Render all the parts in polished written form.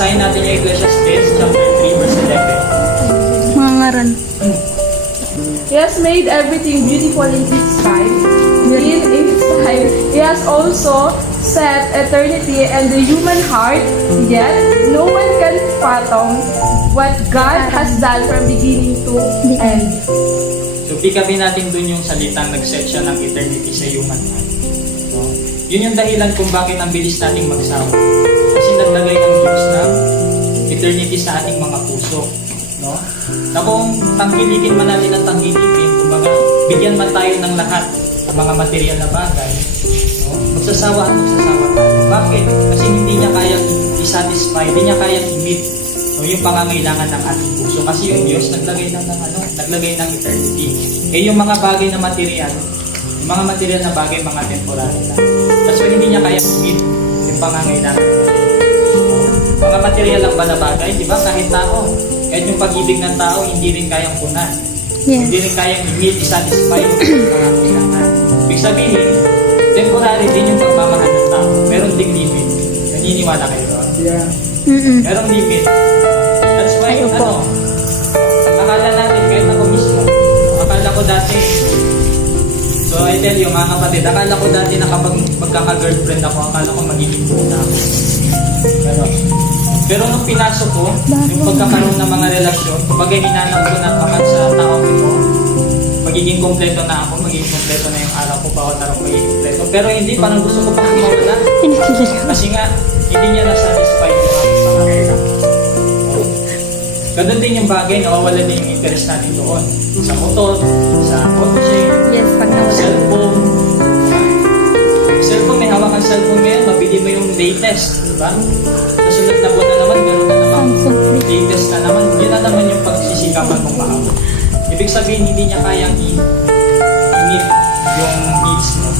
basahin natin yung Ecclesiastes chapter 3 verse 11. Mga ngaran. He has made everything beautiful in its time. In its time, He has also set eternity and the human heart, yet no one can fathom what God has done from beginning to end. So, pick upin natin dun yung salitang nag-set siya ng eternity sa human heart. No? Yun yung dahilan kung bakit ang bilis nating magsawa. Kasi naglagay ng Diyos ng eternity sa ating mga puso. No? Na kung tangkilikin man natin ang tangkilikin, kumbaga, bigyan man tayo ng lahat ng mga material na bagay, no? Magsasawa at magsasawa tayo. Bakit? Kasi hindi niya kayang i-satisfy, hindi niya kayang i-meet, no, yung pangangailangan ng ating puso. Kasi yung Diyos naglagay ng eternity. Eh yung mga bagay na material, yung mga material na bagay, mga temporary lang. That's why hindi niya kayang i-meet yung pangangailangan natin. No? Mga material lang ba na bagay, di ba? Kahit tao, kahit yung pag-ibig ng tao, hindi rin kayang punan. Yes. Hindi rin kayang i-meet, i-satisfy yung mga kailangan. Ibig sabihin, temporary din yung pagmamahal ng tao. Meron ding limit. Naniniwala kayo doon? Yeah. Merong limit. That's why, Ay, opo. akala natin, kahit ako mismo, akala ko dati, so I tell you mga kapatid, akala ko dati na kapag magkaka-girlfriend ako, akala ko magiging buo na ako. Ganon. Pero nung pinasok ko, yung pagkakaroon ng mga relasyon, kapag hinanap ko na baka sa taong ito, magiging kompleto na ako, magiging kompleto na yung araw ko, bawat araw ko magiging kompleto. Pero hindi, parang gusto ko pa mawala. Kasi nga, hindi niya na-satisfy yung mga pangangailangan. Ganun din yung bagay, nawawala din yung interest natin doon. Sa motor, sa kotse, Yes, pag sa nawala. cellphone. Cellphone, may hawak ang cellphone ngayon, mabili mo yung latest, di ba? Kasunod na buwan na naman, gano'n na naman. Samsung Flip. Latest na naman. Yun na naman yung pagsisikapan mong mahabot. Ibig sabihin, hindi niya kayang i-meet yung needs mo.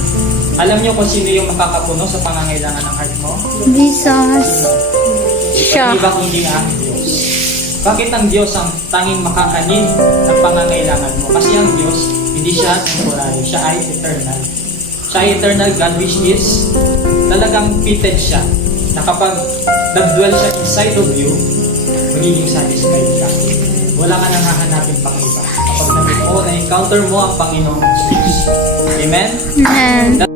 Alam niyo kung sino yung makakapuno sa pangangailangan ng heart mo? Jesus. Siya. Di ba kundi ang Diyos? Bakit ang Diyos ang tanging makakanin ng pangangailangan mo? Kasi ang Diyos, hindi siya temporary. Siya ay eternal. Siya ay eternal God, which is talagang fitted siya na kapag nag-dwell siya inside of you, magiging satisfied ka. Wala ka nang hahanapin pang iba. Kapag na-encounter mo ang Panginoong Jesus. Amen? And